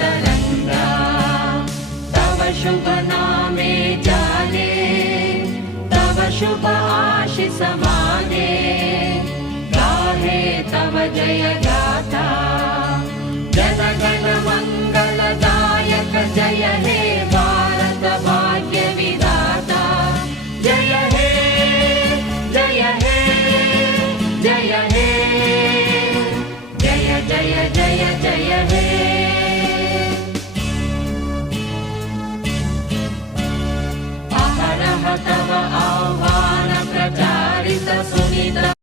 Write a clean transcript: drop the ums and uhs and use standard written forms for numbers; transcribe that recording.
तरंगा। तव शुभ नामे जाने, तव शुभ आशीष माने, गाहे तव जय गाथा। जन गण मंगलदायक जय हे भारत भाग्य विधाता। जय हे जय हे जय हे, जय जय जय जय हे। अहरह तव आह्वान प्रचारित सुनित